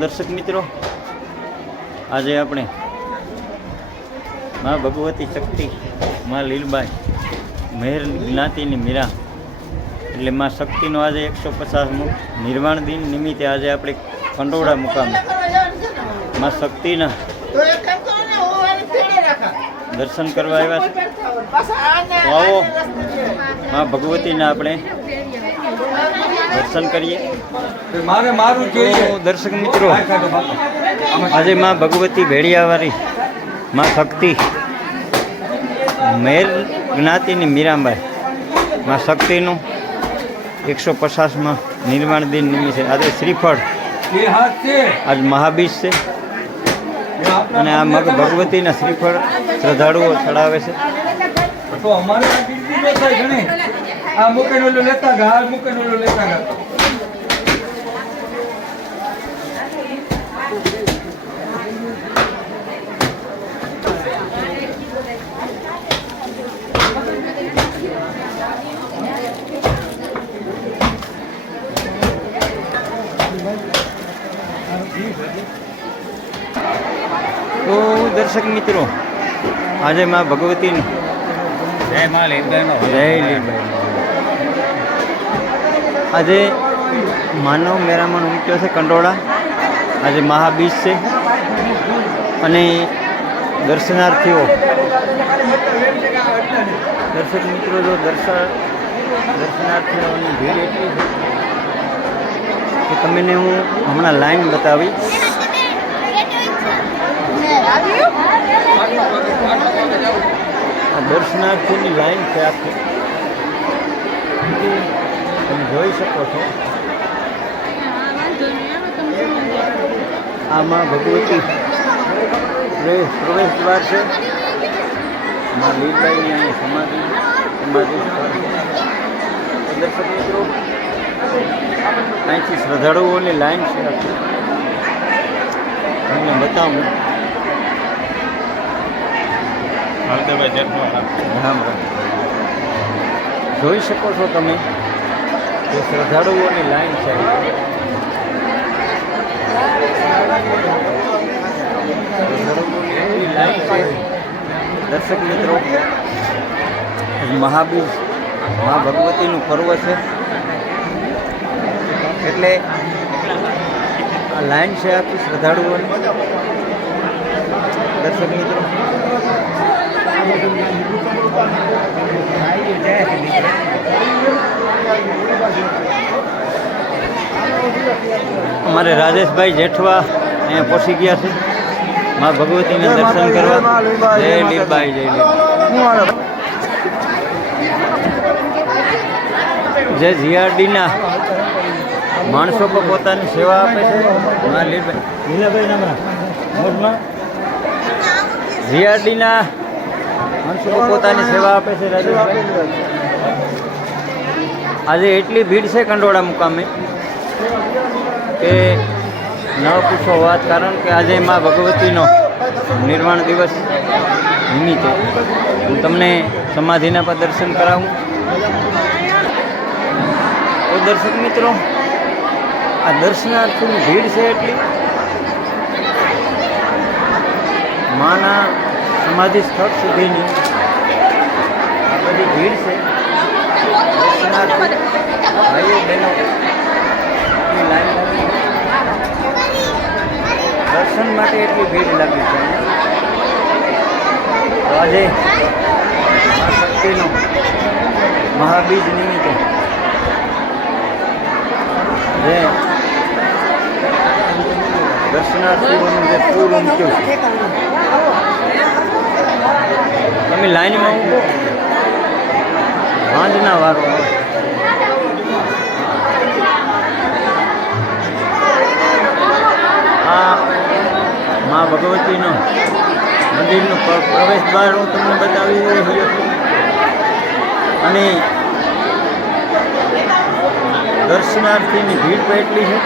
દર્શક મિત્રો, આજે આપણે માં ભગવતી શક્તિ, માં લીલબાઈ, મહેર જ્ઞાતિની મીરા એટલે માં શક્તિનો આજે 150મો નિર્વાણ દિન નિમિત્તે આજે આપણે કંડોળા મુકામે માં શક્તિના દર્શન કરવા આવ્યા છે. તો આવો માં ભગવતીના આપણે દર્શન કરીએ. દર્શક મિત્રો, આજે માં ભગવતી ભેડિયાવાળી માં શક્તિ, મહેર જ્ઞાતિની મીરાબાઈ માં શક્તિનું 150માં નિર્વાણ દિન નિમિત્તે આજે શ્રીફળ, આજ મહાબીજ છે અને આ મગ ભગવતીના શ્રીફળ શ્રદ્ધાળુઓ ચડાવે છે. તો અમારે આ મૂકેલો લેતા ગા મૂકેલો લેતા ગા. તો દર્શક મિત્રો, આજે માં ભગવતીનું જય માં લીલબાઈ, જય લીલબાઈ. આજે માનવ મેરામણ ઉમટ્યો છે કંડોળા. આજે મહાબીજ છે અને દર્શનાર્થીઓ, દર્શક મિત્રો, જો દર્શનાર્થીઓની ભીડ એટલી છે કે તમને હું હમણાં લાઈન બતાવી. દર્શનાર્થીની લાઈન છે આખી, તમે જોઈ શકો છો. આમાં ભગવતી પ્રવેશ દ્વાર છે. માં લીલબાઈની અહીં સમાધિ દર્શક મિત્રો, અહીંથી શ્રદ્ધાળુઓની લાઈન છે આખી, તમને બતાવું. રામ રામ. જોઈ શકો છો તમે કે શ્રદ્ધાળુઓની લાઈન છે. લાઈન છે દર્શક મિત્રો. મહાબીજ મા ભગવતીનું પર્વ છે એટલે આ લાઈન છે આખી શ્રદ્ધાળુઓની. દર્શક મિત્રો, અમારે રાજેશભાઈ જેઠવા અહીંયા પહોંચી ગયા છે માં ભગવતીના દર્શન કરવા. જય લીલબાઈ, જય લીલબાઈ. જે જીઆરડીના માણસો પર પોતાની સેવા આપે છે માં લીલબાઈ, લીલાભાઈ નામના મોટમાં જીઆરડીના માણસો પોતાની સેવા આપે છે. રાજેશભાઈ, આજે એટલી ભીડ છે કંડોળા મુકામે કે ન પૂછો વાત. કારણ કે આજે માં ભગવતીનો નિર્વાણ દિવસ નિમિત્તે હું તમને સમાધિના પર દર્શન કરાવું. તો દર્શક મિત્રો, આ દર્શનાર્થીની ભીડ છે એટલી, માના સમાધિ સ્થળ સુધીની આ બધી ભીડ છે. દર્શનાર્થી ભાઈઓ બહેનો લાઈન લાગી, દર્શન માટે એટલી ભીડ લાગી છે. તો આજે મા શક્તિનો મહાબીજ નિમિત્તે જે દર્શનાર્થીઓનું જે પૂર ઉમટ્યું છે, તમે લાઈનમાં ઊભો, સાંજના વારો આ મા ભગવતીનો મંદિરનો પ્રવેશ દ્વાર હું તમને બતાવી રહ્યો છું. અને દર્શનાર્થીની ભીડ પણ એટલી છે.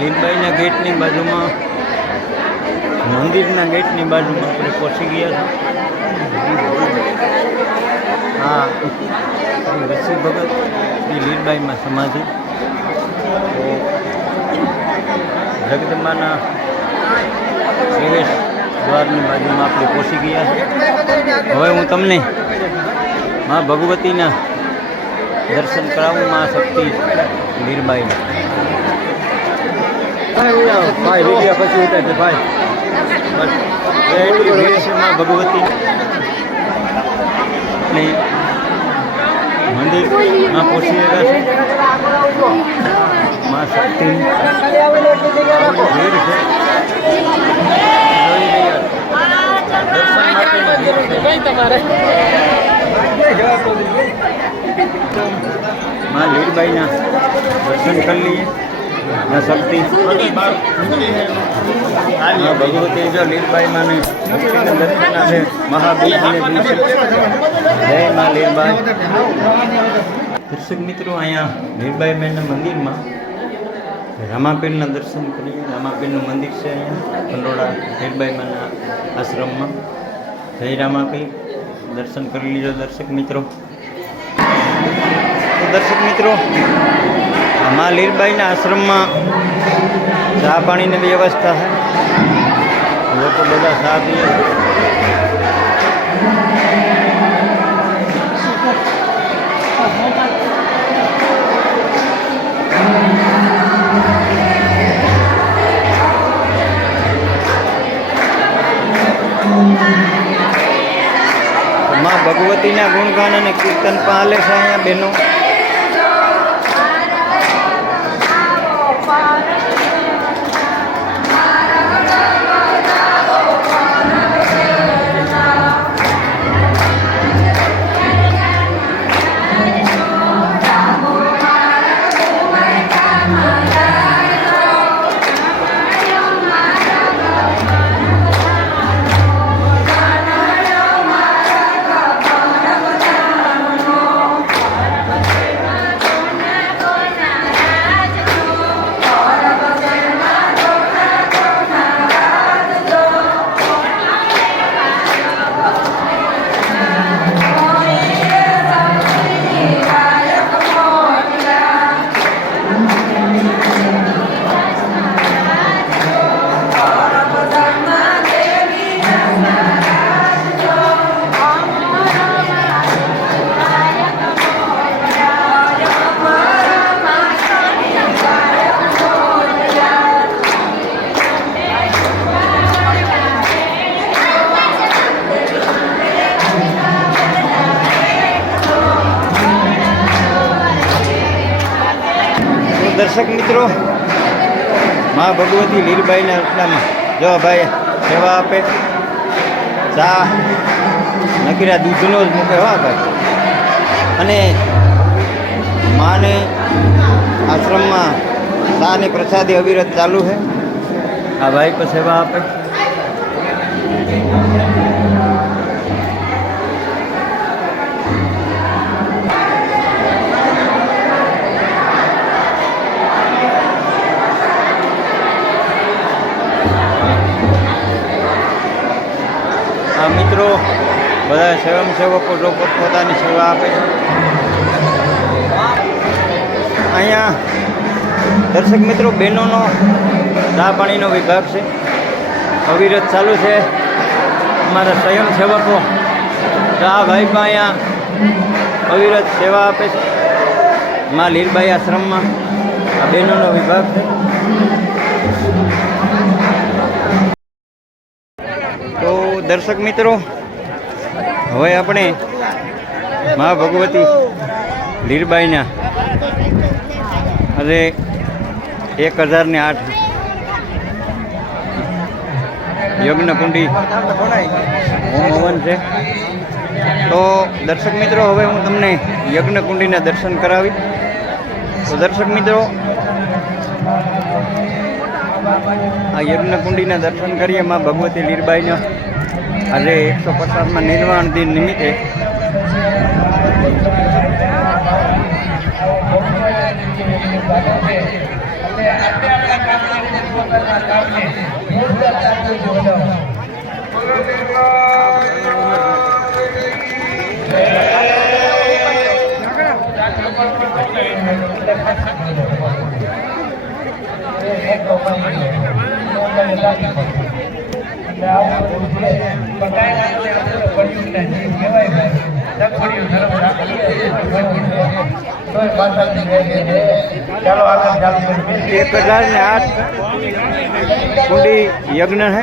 લીલબાઈના ગેટની બાજુમાં મંદિરના ગેટની બાજુમાં આપણે પહોંચી ગયા છે. હા ઋષિ ભગત શ્રી લીલબાઈમાં સમાધિ. તો જગદંબાના પ્રવેશ દ્વારની બાજુમાં આપણે પહોંચી ગયા છે. હવે હું તમને મા ભગવતીના દર્શન કરાવું. મા શક્તિ લીલબાઈ. ભાઈ વિડિયો પછી ઉતારજે ભાઈ. એટલી ભીડ છે મા ભગવતી ને મંદિરમાં પહોંચી રહ્યા છે. મા શક્તિની ભીડ છે. દર્શન માટેની ભીડ છે. મા લીલબાઈના દર્શન કરી લઈએ. મા શક્તિ મા ભગવતી જો લીલબાઈમાં ને શક્તિના દર્શન આપે મહાબીજને દિવસે. જય મા લીલબાઈ. દર્શક મિત્રો, અહીંયા લીલબાઈ બહેનના મંદિરમાં રામાપીરના દર્શન કરીએ. રામાપીરનું મંદિર છે અહીંયા કંડોળા લીલબાઈમાંના આશ્રમમાં. જય રામાપીર. દર્શન કરી લીધો દર્શક મિત્રો. તો દર્શક મિત્રો, મા લીલબાઈના આશ્રમમાં ચા પાણીની વ્યવસ્થા છે. લોકો બધા ચા પીએ. મા ભગવતીના ગુણગાન અને કીર્તન પણ હાલે છે અહીંયા બહેનો. દર્શક મિત્રો, મા ભગવતી લીલબાઈના રચનામાં જો ભાઈ સેવા આપે. ચા નકીરા દૂધનો જ મૂકે હો ભાઈ. અને માને આશ્રમમાં ચાની પ્રસાદી અવિરત ચાલુ છે. આ ભાઈ પર સેવા આપે. મિત્રો બધા સ્વયંસેવકો જો પોતાની સેવા આપે છે. અહીંયા દર્શક મિત્રો બહેનોનો ચા પાણીનો વિભાગ છે, અવિરત ચાલુ છે. અમારા સ્વયંસેવકો આ ભાઈ પણ અહીંયા અવિરત સેવા આપે છે. મા લીલબાઈ આશ્રમમાં આ બહેનોનો વિભાગ છે. તો દર્શક મિત્રો, હવે આપણે મા ભગવતી લીલબાઈના આજે 1008 યજ્ઞકુંડી હોમ હવન છે. તો દર્શક મિત્રો, હવે હું તમને યજ્ઞકુંડીના દર્શન કરાવી. તો દર્શક મિત્રો, આ યજ્ઞકુંડીના દર્શન કરીએ મા ભગવતી લીલબાઈના આજે 150માં નિર્વાણ દિન નિમિત્તે. ચાલો આગળ 1008 कुंडी यज्ञ है।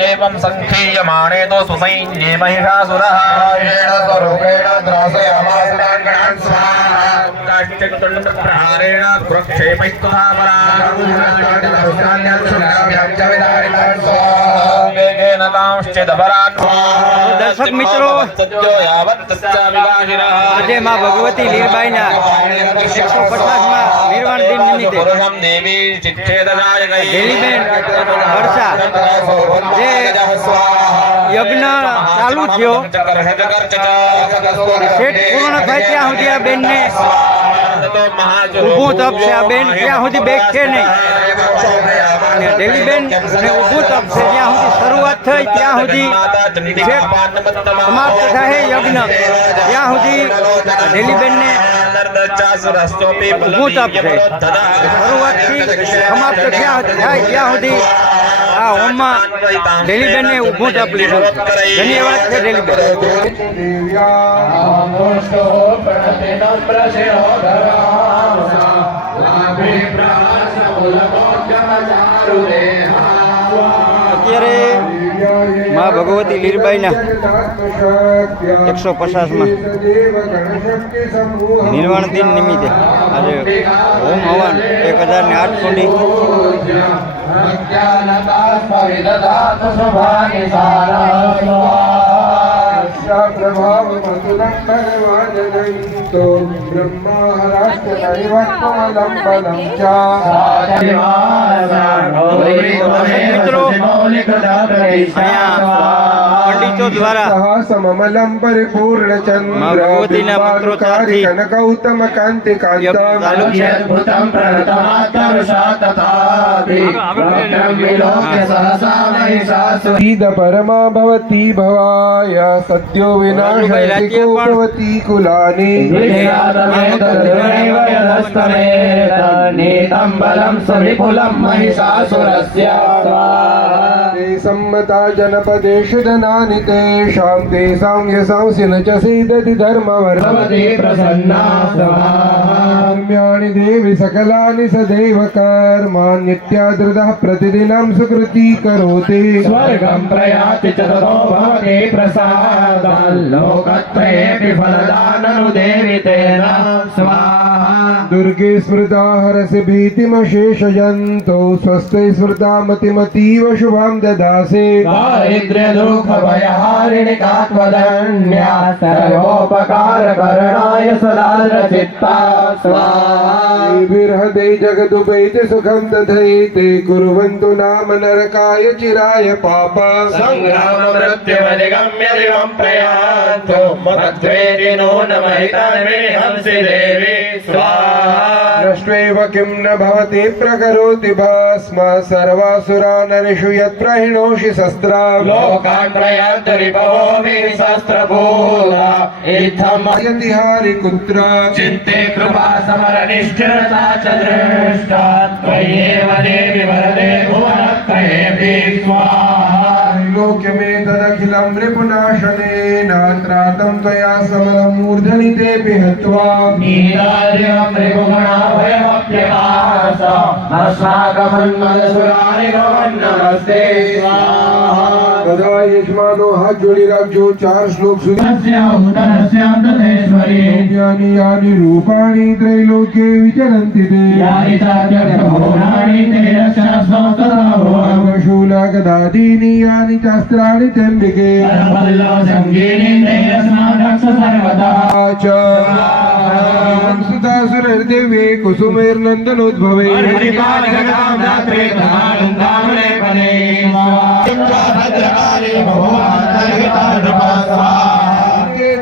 एवं संख्येयमाणे तो सुसैन्ये महिषासुरः प्रहारेण दर्शक मित्रों आज माँ भगवती लीरबाई 150 निर्वाण दिन निमित्ते देलीबेन वर्षा जे यज्ञ चालू थयो सेट पूर्ण થાય ત્યાં સુધી આ બેન ને ઊભું તપ છે। આ બેન ત્યાં સુધી બેઠે નહીં અને દેલીબેન ને ઊભું તપ છે જ્યાં સુધી શરૂઆત થઈ ત્યાં સુધી સમાપ્ત થાય યજ્ઞ ત્યાં સુધી દેલીબેન ને ઊભું તપ છે। શરૂઆતથી સમાપ્ત થાય ત્યાં સુધી આ હોમમાં દેલીબેન ને ઊભું તપ લીધું। ધન્યવાદ છે દેલીબેન। અત્યારે माँ भगवती लीरबाई 150 निर्वाण दिन निमित्ते आज होम हवन 1008 कुंडी पंडितों द्वारा सममलम परिपूर्ण चंद्र कनकौतम कांति कांत परमा भवती भवाय सद्यो विनाशयति कोपवती कुलानि सम्मता जनपदेषु धनानि तेषां तेषां यशांसि न च सीदति धर्मवर्धवति प्रसन्ना धर्म्याणि देवि सकलानि सदैव कर्माण्यत्यादृतः प्रतिदिनं सुकृती करोति स्वर्गं प्रयाति च ततो भवति प्रसादं लोकत्रयेऽपि फलदाननुदेवि तेन स्वाहा दुर्गे स्मृता हरसि भीतिमशेषयन्तो स्वस्थै स्मृता मतिमतीव शुभां ददासि दारिद्र्य दुःख भयहारिणि कात्वदन्या सर्वोपकारकरणाय सदाद्रचित्ता स्वाहा विरहदे जगदुपैति सुखं दधैते कुर्वन्तु नाम नरकाय चिराय पाप संग्राम मृत्युमधिगम्य दिवं प्रयान्तो मत्वेति नो न महितान्मे हंसि देवी स्वाहा दृष्ट्वैव किं न भवति प्रकरोति भस्म सर्वासुरा नरिषु यत्प्रहिणोषि शस्त्रां लोकान् प्रयान्तरिपवो विशस्त्रभूता इत्थम् यति हारिकुत्र चित्ते कृपा समरनिष्ठिरता च दृष्टा त्वय्येव देवि वरदे भुवनत्रये स्वाहा लोक्यमेतदखिलं रिपुनाशनेन त्रातं त्वया सबलं मूर्धनि तेऽपि हत्वा नीलाद्रियं त्रिभुवनाभयमप्यकाश अस्माकमन्मदसुराणि नमस्ते स्वाहा तदा यजमानो हाथ जोड़ी રાખજો 4 શ્લોક સુધી उदरस्यान्तरेश्वरी यानि यानि रूपाणि त्रैलोक्ये विचरन्ति ते यानि चार्यभुवनानि ते रक्षास्वस्तदा शूलगदादीनि यानि चास्त्राणि तेऽम्बिके वल्लभसङ्गीनि ते अस्मान् रक्ष सर्वदा च सुतासुरर्दिव्ये कुसुमैर्नन्दनोद्भवे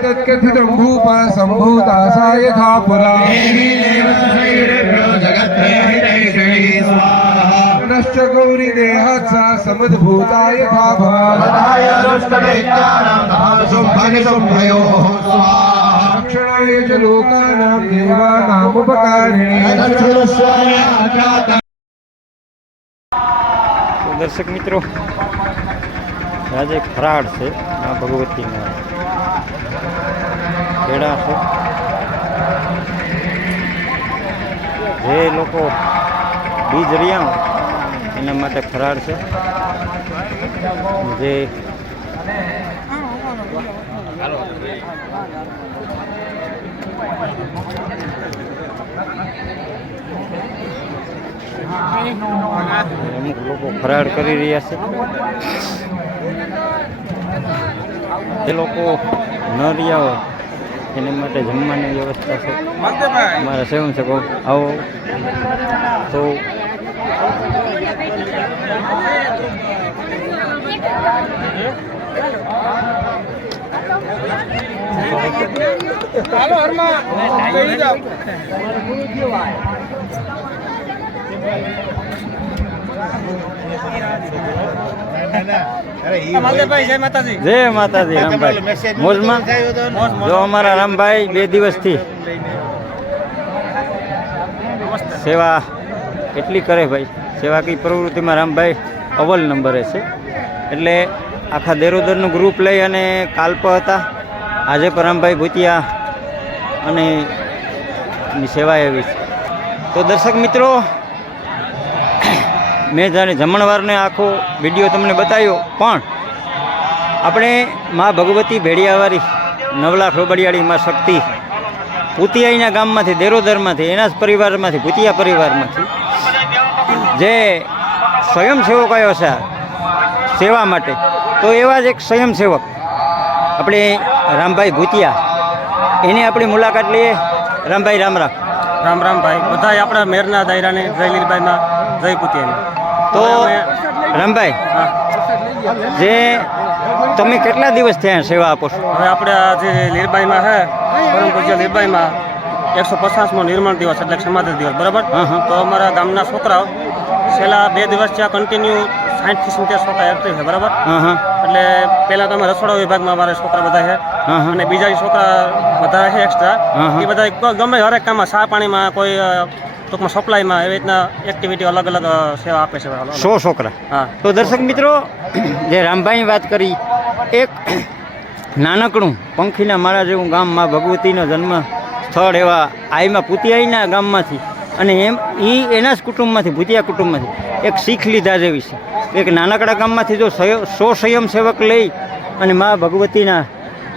तत्कथितं भूपा सम्भूतासा यथा पुरा नश्च गौरी देहात् सा समुद्भूता यथा रक्षणाय च लोकानां देवानामुपकारिणी તો દર્શક મિત્રો આજે ફરાળ છે આ ભગવતીના ખેડા છે જે લોકો બીજ રહ્યા એના માટે ફરાળ છે જે અમુક લોકો ફરાળ કરી રહ્યા છે જે લોકો ન રહ્યા હોય એના માટે જમવાની વ્યવસ્થા છે અમારા સ્વયંસેવકો આવો તો જય માતાજી રામભાઈ મોજમાં જો અમારા રામભાઈ 2 દિવસથી સેવા એટલી કરે ભાઈ સેવાકીય પ્રવૃત્તિમાં રામભાઈ અવ્વલ નંબરે છે એટલે આખા દેરોદરનું ગ્રુપ લઈ અને કાલ્પ હતા આજે પણ રામભાઈ ભૂતિયા અને એની સેવા એવી છે તો દર્શક મિત્રો મેં જાણે જમણવારને આખો વિડીયો તમને બતાવ્યો પણ આપણે મા ભગવતી ભેડિયાવાળી નવલા ખોબડિયાળી માં શક્તિ ભૂતિયાઈના ગામમાંથી દેરોદરમાંથી એના જ પરિવારમાંથી ભૂતિયા પરિવારમાંથી જે સ્વયંસેવક આવ્યો છે સેવા માટે તો એવા જ એક સ્વયંસેવક આપણે રામભાઈ ભૂતિયા એની આપણી મુલાકાત લઈએ રામભાઈ રામ રામ રામ રામ ભાઈ બધા આપણા મેરના દાયરાને જય લીલભાઈમાં જય ભૂતિયાની તો રામભાઈ જે તમે કેટલા દિવસ થયા સેવા આપો છો હવે આપણે આ જે લીલબાઈમાં છે પરમ પૂજ્ય લીલબાઈમાં 150મો નિર્માણ દિવસ એટલે સમાધિ દિવસ બરાબર તો અમારા ગામના છોકરાઓ છેલ્લા 2 દિવસ ત્યાં કન્ટિન્યુ 60 થી 70 છોકરા એક્ટિવ છે બરાબર એટલે પહેલાં તો અમે રસોડા વિભાગમાં અમારા છોકરા બધા છે અને બીજા છોકરા બધા છે એક્સ્ટ્રા એ બધા ગમે હરેક કામમાં ચા પાણીમાં કોઈ ટૂંકમાં સપ્લાયમાં એવી રીતના એક્ટિવિટી અલગ અલગ સેવા આપે છે 100 છોકરા હા તો દર્શક મિત્રો જે રામભાઈની વાત કરી એક નાનકડું પંખીના માળા જેવું ગામ માં ભગવતીનો જન્મ સ્થળ એવા આઈમાં ભૂતિયાઈના ગામમાંથી અને એના જ કુટુંબમાંથી ભૂતિયા કુટુંબમાંથી એક શીખ લીધા જેવી છે એક નાનકડા ગામમાંથી જો 100 સ્વયંસેવક લઈ અને મા ભગવતીના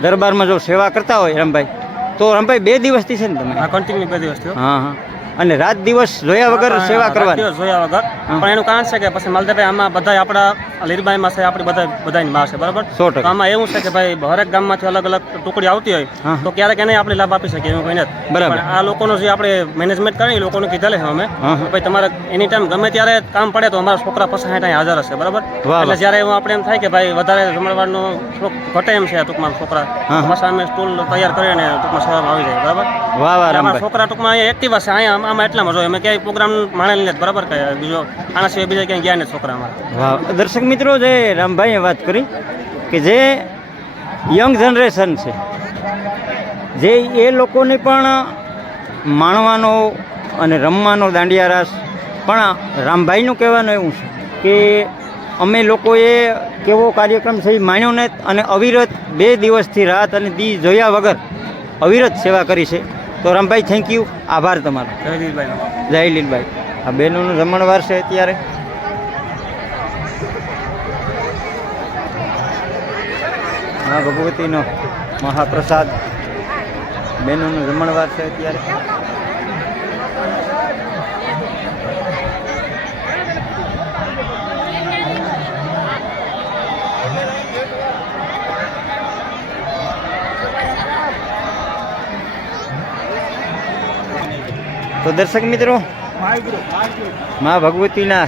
દરબારમાં જો સેવા કરતા હોય રામભાઈ તો રામભાઈ 2 દિવસથી છે ને તમે કન્ટિન્યુ 2 દિવસ થયો હા હા અને રાત દિવસ જોયા વગર સેવા કરવાની જોયા વગર પણ એનું કારણ છે કે પછી માલદેભાઈ આમાં બધા આપણા લીરબાઈમાં છે આપણી બધાની માં છે બરાબર 100% આમાં એવું છે કે ભાઈ હરેક ગામમાંથી અલગ અલગ ટુકડી આવતી હોય તો ક્યારેક એને આપણે લાભ આપી શકીએ એવું કંઈ નથી બરાબર આ લોકોનો જે આપણે મેનેજમેન્ટ કરીએ એ લોકોને કીધેલે છે અમે ભાઈ તમારે એની ટાઈમ ગમે ત્યારે કામ પડે તો અમારા છોકરા પછી અહીં હાજર હશે બરાબર એટલે જ્યારે એવું આપણે એમ થાય કે ભાઈ વધારે જમણવારનું થોડુંક ઘટે એમ છે ટૂંકમાં છોકરા પાછા અમે સ્ટૂલ તૈયાર કરીને ટૂંકમાં સેવામાં આવી જાય બરાબર વાહ અમારા રામભાઈ. છોકરા ટૂંકમાં અહીંયા એક્ટિવ હશે અહીંયા આમાં એટલામાં જોઈએ અમે ક્યાંય પ્રોગ્રામ માણેલ નથી બરાબર કે બીજો આના સિવાય બીજા ક્યાંય ગયા નથી છોકરા અમારા. વાહ દર્શક મિત્રો, જે રામભાઈએ વાત કરી કે જે યંગ જનરેશન છે, જે એ લોકોને પણ માણવાનો અને રમવાનો દાંડિયા રાસ, પણ રામભાઈનું કહેવાનું એવું છે કે અમે લોકોએ કેવો કાર્યક્રમ છે એ માણ્યો ને, અને અવિરત 2 દિવસથી રાત અને દી જોયા વગર અવિરત સેવા કરી છે. તો રામભાઈ થેન્ક યુ, આભાર તમારો. જય દીદભાઈ. જય લીલભાઈ. આ બહેનોનું જમણવાર છે અત્યારે. મા ભગવતીનો મહાપ્રસાદ, બહેનોનું જમણવાર છે અત્યારે. તો દર્શક મિત્રો, મા ભગવતીના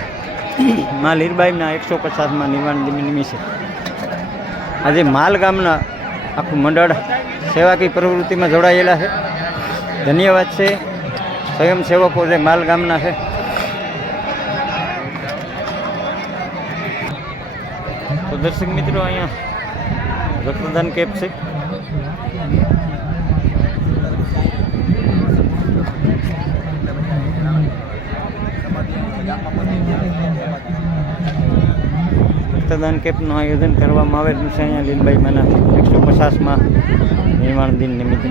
મા લીરબાઈના 150માં નિર્વાણ દિન નિમિત્તે આજે માલ ગામના આખું મંડળ સેવાકીય પ્રવૃત્તિમાં જોડાયેલા છે. ધન્યવાદ છે સ્વયંસેવકો જે માલ ગામના છે. તો દર્શક મિત્રો, અહીંયા રક્તદાન કેમ્પ છે. રક્તદાન કેમ્પનું આયોજન કરવામાં આવેલું છે અહીંયા લીલબાઈમાંના 150માં નિર્વાણ દિન નિમિત્તે.